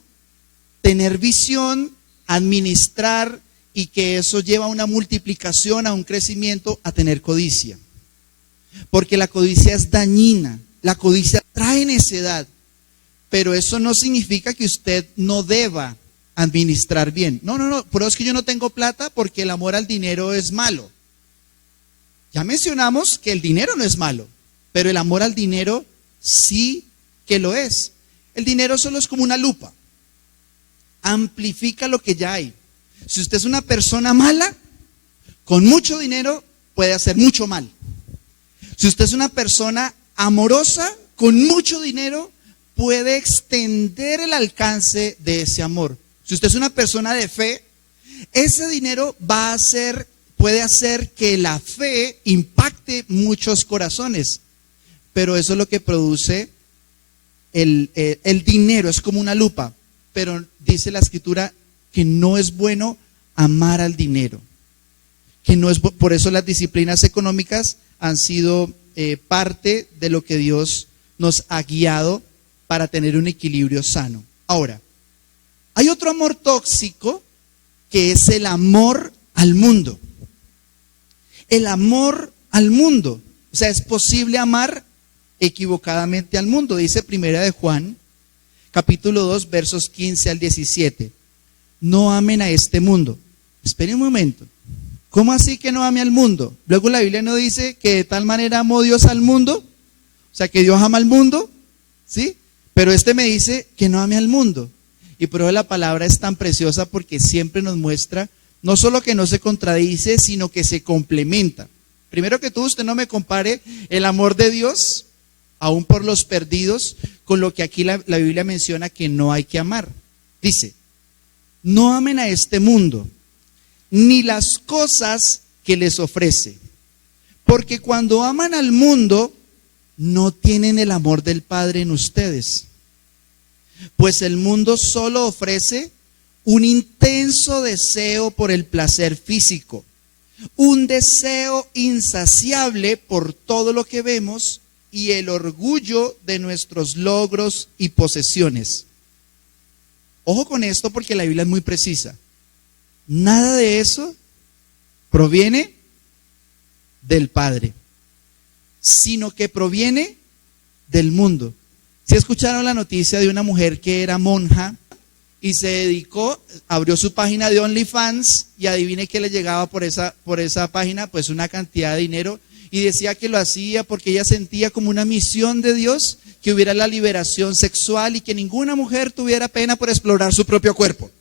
tener visión, administrar, y que eso lleva a una multiplicación, a un crecimiento, a tener codicia. Porque la codicia es dañina, la codicia trae necedad, pero eso no significa que usted no deba administrar bien. No, pero es que yo no tengo plata porque el amor al dinero es malo. Ya mencionamos que el dinero no es malo, pero el amor al dinero sí que lo es. El dinero solo es como una lupa, amplifica lo que ya hay. Si usted es una persona mala, con mucho dinero puede hacer mucho mal. Si usted es una persona amorosa, con mucho dinero puede extender el alcance de ese amor. Si usted es una persona de fe, ese dinero puede hacer que la fe impacte muchos corazones. Pero eso es lo que produce el dinero, es como una lupa. Pero dice la Escritura que no es bueno amar al dinero, que no es, por eso las disciplinas económicas han sido parte de lo que Dios nos ha guiado para tener un equilibrio sano. Ahora, hay otro amor tóxico, que es el amor al mundo. El amor al mundo, o sea, es posible amar equivocadamente al mundo. Dice Primera de Juan, capítulo 2, versos 15 al 17. No amen a este mundo. Esperen un momento. ¿Cómo así que no ame al mundo? Luego la Biblia no dice que de tal manera amó Dios al mundo. O sea, que Dios ama al mundo. ¿Sí? Pero me dice que no ame al mundo. Y por eso la palabra es tan preciosa, porque siempre nos muestra no solo que no se contradice, sino que se complementa. Primero que todo, usted no me compare el amor de Dios, aún por los perdidos, con lo que aquí la Biblia menciona que no hay que amar. Dice: no amen a este mundo, ni las cosas que les ofrece, porque cuando aman al mundo, no tienen el amor del Padre en ustedes. Pues el mundo solo ofrece un intenso deseo por el placer físico, un deseo insaciable por todo lo que vemos y el orgullo de nuestros logros y posesiones. Ojo con esto, porque la Biblia es muy precisa. Nada de eso proviene del Padre, sino que proviene del mundo. ¿Sí escucharon la noticia de una mujer que era monja y se dedicó, abrió su página de OnlyFans, y adivine qué le llegaba por esa página? Pues una cantidad de dinero, y decía que lo hacía porque ella sentía como una misión de Dios, que hubiera la liberación sexual y que ninguna mujer tuviera pena por explorar su propio cuerpo.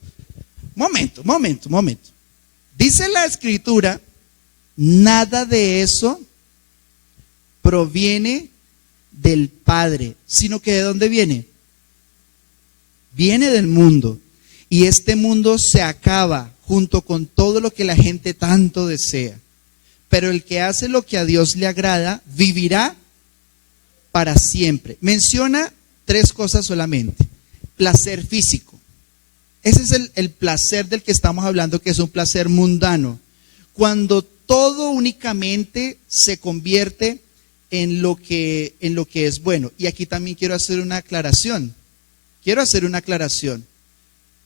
Momento. Dice la Escritura, nada de eso proviene del Padre, sino que ¿de dónde viene? Viene del mundo. Y este mundo se acaba junto con todo lo que la gente tanto desea. Pero el que hace lo que a Dios le agrada, vivirá para siempre. Menciona 3 cosas solamente. Placer físico. Ese es el placer del que estamos hablando, que es un placer mundano. Cuando todo únicamente se convierte en lo que es bueno. Y aquí también quiero hacer una aclaración.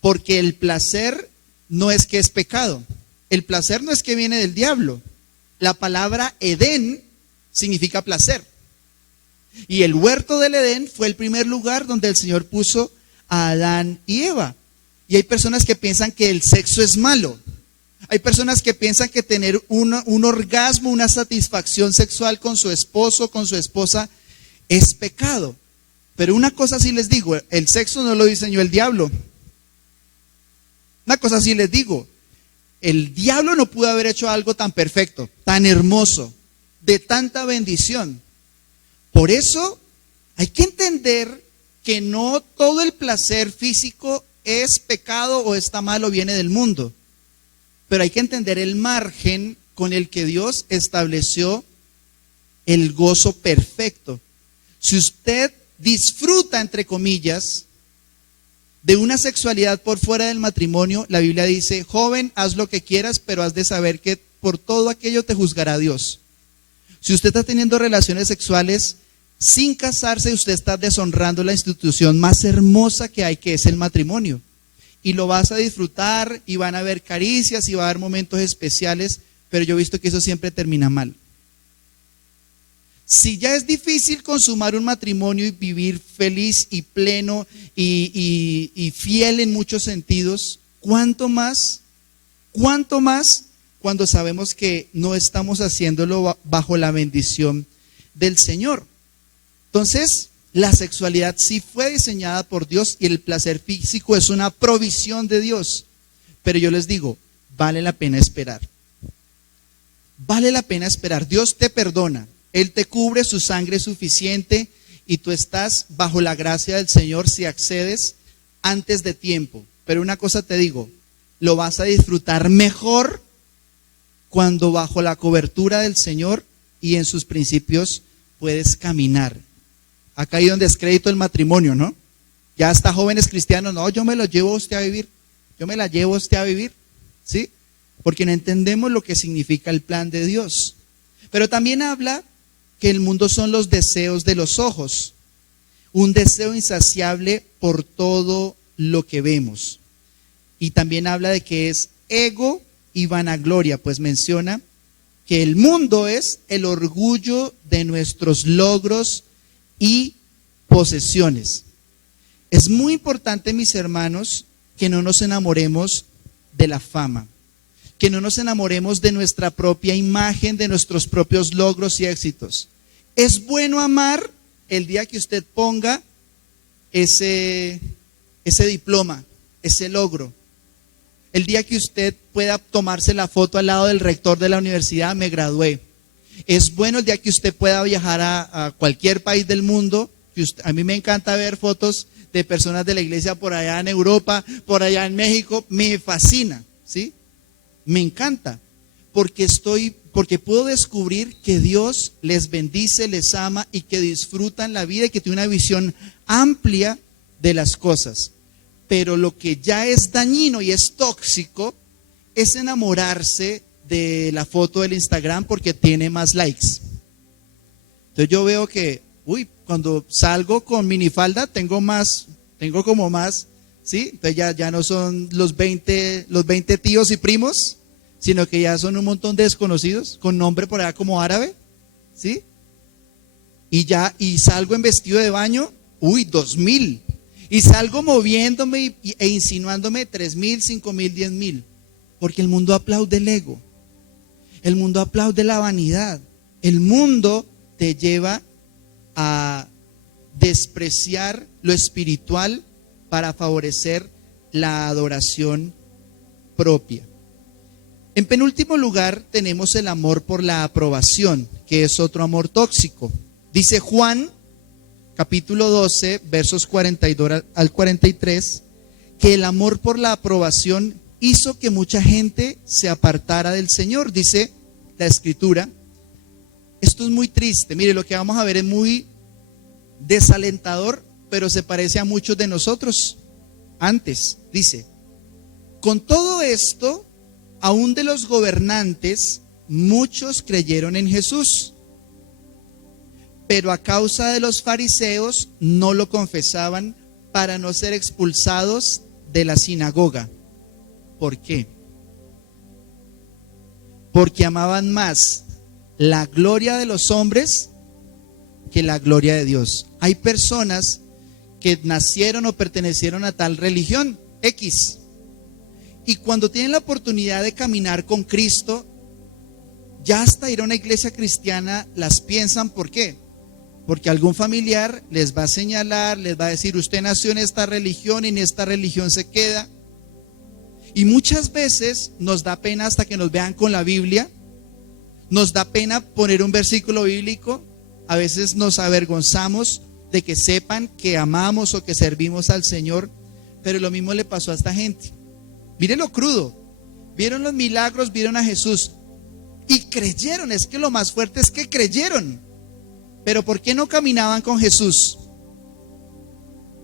Porque el placer no es que es pecado. El placer no es que viene del diablo. La palabra Edén significa placer. Y el huerto del Edén fue el primer lugar donde el Señor puso a Adán y Eva. Y hay personas que piensan que el sexo es malo. Hay personas que piensan que tener un orgasmo, una satisfacción sexual con su esposo, con su esposa, es pecado. Pero una cosa sí les digo, el sexo no lo diseñó el diablo. Una cosa sí les digo, el diablo no pudo haber hecho algo tan perfecto, tan hermoso, de tanta bendición. Por eso hay que entender que no todo el placer físico es pecado o está mal o viene del mundo. Pero hay que entender el margen con el que Dios estableció el gozo perfecto. Si usted disfruta, entre comillas, de una sexualidad por fuera del matrimonio, la Biblia dice, joven, haz lo que quieras, pero has de saber que por todo aquello te juzgará Dios. Si usted está teniendo relaciones sexuales sin casarse, usted está deshonrando la institución más hermosa que hay, que es el matrimonio. Y lo vas a disfrutar y van a haber caricias y va a haber momentos especiales, pero yo he visto que eso siempre termina mal. Si ya es difícil consumar un matrimonio y vivir feliz y pleno y fiel en muchos sentidos, ¿cuánto más cuando sabemos que no estamos haciéndolo bajo la bendición del Señor? Entonces, la sexualidad sí fue diseñada por Dios y el placer físico es una provisión de Dios. Pero yo les digo, vale la pena esperar. Vale la pena esperar. Dios te perdona. Él te cubre, su sangre es suficiente y tú estás bajo la gracia del Señor si accedes antes de tiempo. Pero una cosa te digo, lo vas a disfrutar mejor cuando bajo la cobertura del Señor y en sus principios puedes caminar. Acá hay donde es crédito el matrimonio, ¿no? Ya hasta jóvenes cristianos, no, yo me lo llevo a usted a vivir. Yo me la llevo a usted a vivir, ¿sí? Porque no entendemos lo que significa el plan de Dios. Pero también habla que el mundo son los deseos de los ojos. Un deseo insaciable por todo lo que vemos. Y también habla de que es ego y vanagloria, pues menciona que el mundo es el orgullo de nuestros logros y posesiones. Es muy importante, mis hermanos, que no nos enamoremos de la fama, que no nos enamoremos de nuestra propia imagen, de nuestros propios logros y éxitos. Es bueno amar el día que usted ponga ese diploma, ese logro. El día que usted pueda tomarse la foto al lado del rector de la universidad, me gradué. Es bueno el día que usted pueda viajar a cualquier país del mundo. A mí me encanta ver fotos de personas de la iglesia por allá en Europa, por allá en México. Me fascina, ¿sí? Me encanta, porque puedo descubrir que Dios les bendice, les ama y que disfrutan la vida y que tiene una visión amplia de las cosas. Pero lo que ya es dañino y es tóxico es enamorarse de la foto del Instagram porque tiene más likes. Entonces yo veo que, cuando salgo con minifalda tengo como más, ¿sí? Entonces ya no son los 20 tíos y primos, sino que ya son un montón de desconocidos con nombre por allá como árabe, ¿sí? Y salgo en vestido de baño, 2000. Y salgo moviéndome e insinuándome 3000, 5000, 10000. Porque el mundo aplaude el ego. El mundo aplaude la vanidad. El mundo te lleva a despreciar lo espiritual para favorecer la adoración propia. En penúltimo lugar tenemos el amor por la aprobación, que es otro amor tóxico. Dice Juan, capítulo 12, versos 42 al 43, que el amor por la aprobación hizo que mucha gente se apartara del Señor. Dice la Escritura, esto es muy triste. Mire, lo que vamos a ver es muy desalentador, pero se parece a muchos de nosotros. Antes, dice, con todo esto, aún de los gobernantes, muchos creyeron en Jesús, pero a causa de los fariseos no lo confesaban para no ser expulsados de la sinagoga. ¿Por qué? Porque amaban más la gloria de los hombres que la gloria de Dios. Hay personas que nacieron o pertenecieron a tal religión X, y cuando tienen la oportunidad de caminar con Cristo, ya hasta ir a una iglesia cristiana las piensan. ¿Por qué? Porque algún familiar les va a señalar, les va a decir, usted nació en esta religión y en esta religión se queda. Y muchas veces nos da pena hasta que nos vean con la Biblia, nos da pena poner un versículo bíblico, a veces nos avergonzamos de que sepan que amamos o que servimos al Señor, pero lo mismo le pasó a esta gente. Miren lo crudo, vieron los milagros, vieron a Jesús y creyeron. Es que lo más fuerte es que creyeron. Pero ¿por qué no caminaban con Jesús?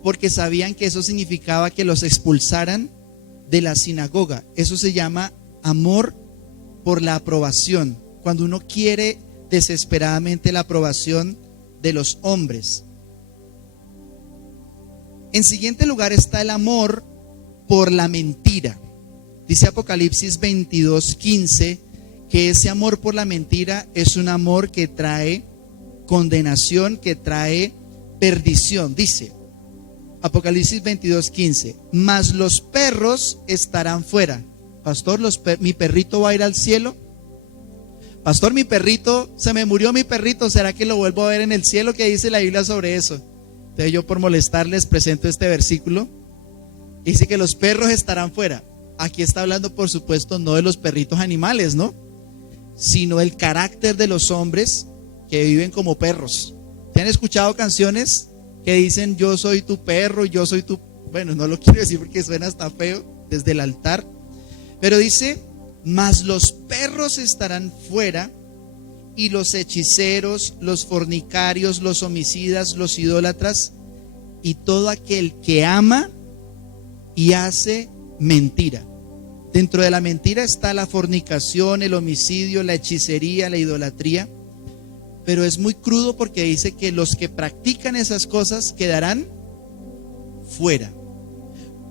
Porque sabían que eso significaba que los expulsaran de la sinagoga. Eso se llama amor por la aprobación, cuando uno quiere desesperadamente la aprobación de los hombres. En siguiente lugar está el amor por la mentira. Dice Apocalipsis 22:15 que ese amor por la mentira es un amor que trae condenación, que trae perdición. Dice Apocalipsis 22:15, mas los perros estarán fuera. Pastor, mi perrito va a ir al cielo. Pastor, mi perrito, se me murió mi perrito, ¿será que lo vuelvo a ver en el cielo? ¿Qué dice la Biblia sobre eso? Entonces yo, por molestarles, presento este versículo. Dice que los perros estarán fuera. Aquí está hablando, por supuesto, no de los perritos animales, ¿no? Sino del carácter de los hombres que viven como perros. ¿Te han escuchado canciones que dicen yo soy tu perro, yo soy tu... Bueno, no lo quiero decir porque suena hasta feo desde el altar, pero dice, mas los perros estarán fuera, y los hechiceros, los fornicarios, los homicidas, los idólatras y todo aquel que ama y hace mentira. Dentro de la mentira está la fornicación, el homicidio, la hechicería, la idolatría. Pero es muy crudo porque dice que los que practican esas cosas quedarán fuera.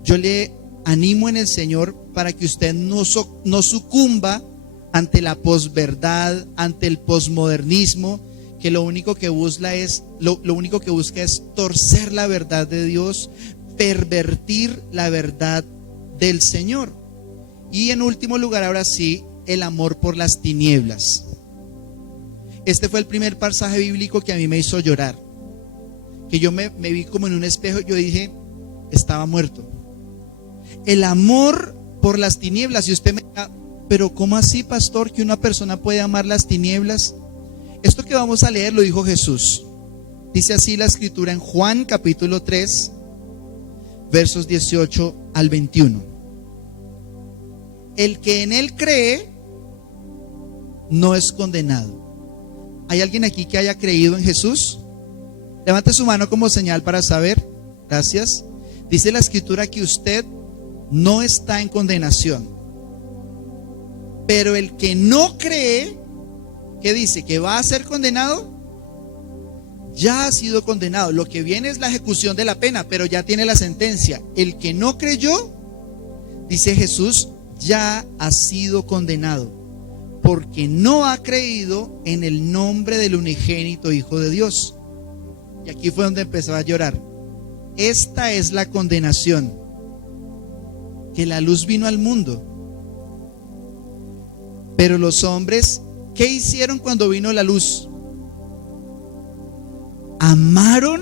Yo le animo en el Señor para que usted no sucumba ante la posverdad, ante el posmodernismo, que lo único que busca es torcer la verdad de Dios, pervertir la verdad del Señor. Y en último lugar, ahora sí, el amor por las tinieblas. Este fue el primer pasaje bíblico que a mí me hizo llorar, que yo me vi como en un espejo. Yo dije, estaba muerto. El amor por las tinieblas. Y usted me dirá, pero ¿cómo así, pastor, que una persona puede amar las tinieblas? Esto que vamos a leer lo dijo Jesús. Dice así la escritura en Juan capítulo 3, versos 18 al 21. El que en él cree no es condenado. ¿Hay alguien aquí que haya creído en Jesús? Levante su mano como señal para saber. Gracias. Dice la escritura que usted no está en condenación. Pero el que no cree, ¿qué dice? ¿Que va a ser condenado? Ya ha sido condenado. Lo que viene es la ejecución de la pena, pero ya tiene la sentencia. El que no creyó, dice Jesús, ya ha sido condenado, porque no ha creído en el nombre del unigénito Hijo de Dios. Y aquí fue donde empezó a llorar. Esta es la condenación, que la luz vino al mundo, pero los hombres, ¿qué hicieron cuando vino la luz? Amaron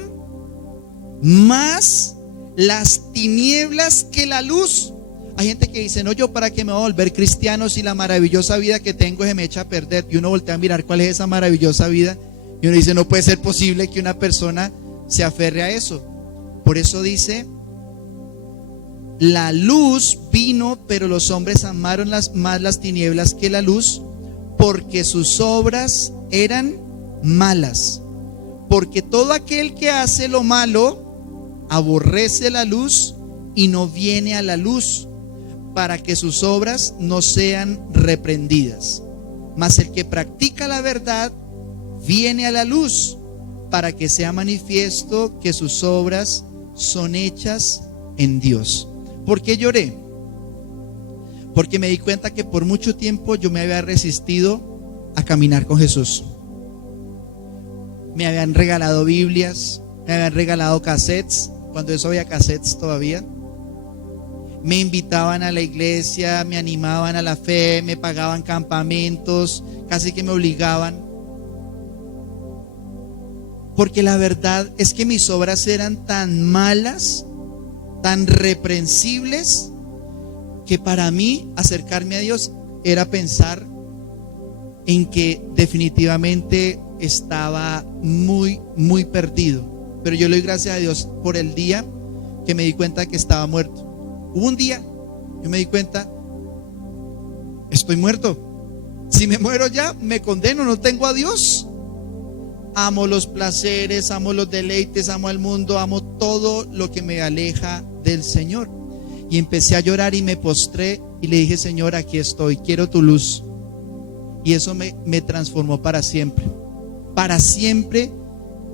más las tinieblas que la luz. Hay gente que dice, no, yo para qué me voy a volver cristiano si la maravillosa vida que tengo se me echa a perder. Y uno voltea a mirar cuál es esa maravillosa vida y uno dice, no puede ser posible que una persona se aferre a eso. Por eso dice, la luz vino, pero los hombres amaron más las tinieblas que la luz, porque sus obras eran malas. Porque todo aquel que hace lo malo aborrece la luz y no viene a la luz, para que sus obras no sean reprendidas. Mas el que practica la verdad viene a la luz, para que sea manifiesto que sus obras son hechas en Dios. ¿Por qué lloré? Porque me di cuenta que por mucho tiempo yo me había resistido a caminar con Jesús. Me habían regalado Biblias, me habían regalado cassettes, cuando eso había cassettes todavía. Me invitaban a la iglesia, me animaban a la fe, me pagaban campamentos, casi que me obligaban. Porque la verdad es que mis obras eran tan malas, tan reprensibles, que para mí acercarme a Dios era pensar en que definitivamente estaba muy, muy perdido. Pero yo le doy gracias a Dios por el día que me di cuenta que estaba muerto. Hubo un día, yo me di cuenta, estoy muerto. Si me muero ya, me condeno, no tengo a Dios. Amo los placeres, amo los deleites, amo al mundo, amo todo lo que me aleja del Señor. Y empecé a llorar y me postré y le dije, Señor, aquí estoy, quiero tu luz. Y eso me transformó para siempre. Para siempre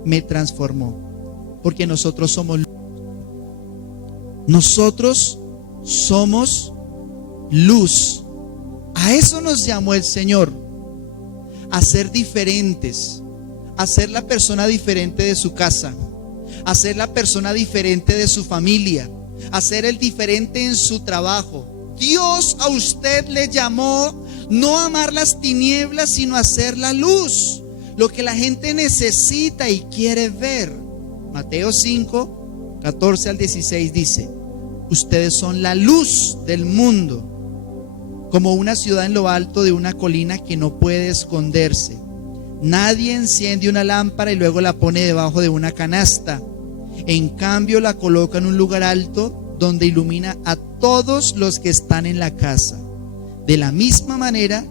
me transformó. Porque nosotros somos luz. Nosotros somos luz. A eso nos llamó el Señor. A ser diferentes. A ser la persona diferente de su casa. A ser la persona diferente de su familia. A ser el diferente en su trabajo. Dios a usted le llamó no a amar las tinieblas, sino a hacer la luz. Lo que la gente necesita y quiere ver. Mateo 5, 14 al 16 dice: ustedes son la luz del mundo, como una ciudad en lo alto de una colina que no puede esconderse. Nadie enciende una lámpara y luego la pone debajo de una canasta. En cambio, la coloca en un lugar alto donde ilumina a todos los que están en la casa. De la misma manera,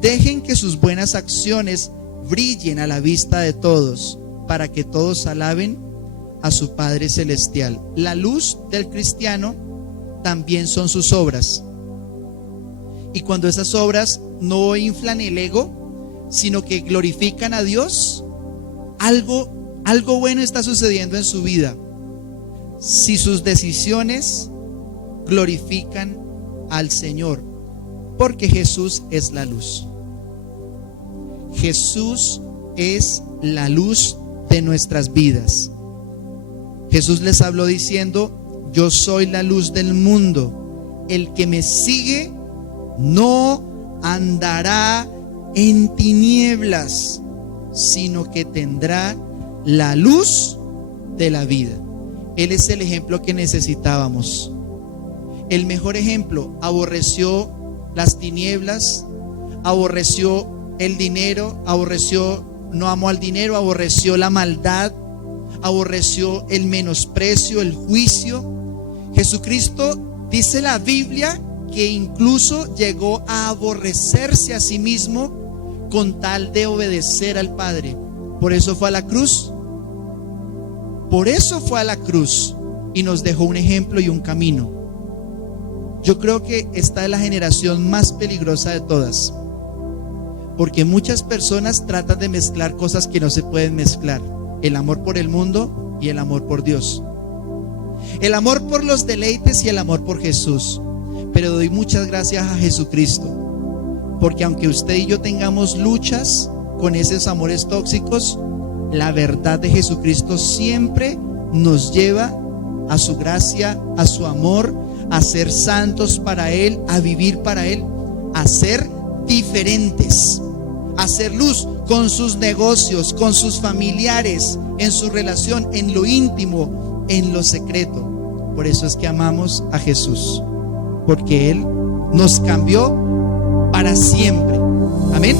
dejen que sus buenas acciones brillen a la vista de todos, para que todos alaben a su Padre Celestial. La luz del cristiano también son sus obras. Y cuando esas obras no inflan el ego, sino que glorifican a Dios, algo bueno está sucediendo en su vida. Si sus decisiones glorifican al Señor, porque Jesús es la luz. Jesús es la luz de nuestras vidas. Jesús les habló diciendo: yo soy la luz del mundo. El que me sigue no andará en tinieblas, sino que tendrá la luz de la vida. Él es el ejemplo que necesitábamos. El mejor ejemplo. Aborreció las tinieblas, aborreció el dinero, no amó al dinero, aborreció la maldad, aborreció el menosprecio, el juicio. Jesucristo, dice la Biblia, que incluso llegó a aborrecerse a sí mismo con tal de obedecer al Padre. Por eso fue a la cruz. Por eso fue a la cruz y nos dejó un ejemplo y un camino. Yo creo que esta es la generación más peligrosa de todas, porque muchas personas tratan de mezclar cosas que no se pueden mezclar: el amor por el mundo y el amor por Dios, el amor por los deleites y el amor por Jesús. Pero doy muchas gracias a Jesucristo, porque aunque usted y yo tengamos luchas con esos amores tóxicos, la verdad de Jesucristo siempre nos lleva a su gracia, a su amor, a ser santos para Él, a vivir para Él, a ser diferentes, a hacer luz con sus negocios, con sus familiares, en su relación, en lo íntimo, en lo secreto. Por eso es que amamos a Jesús. porque Él nos cambió para siempre. Amén.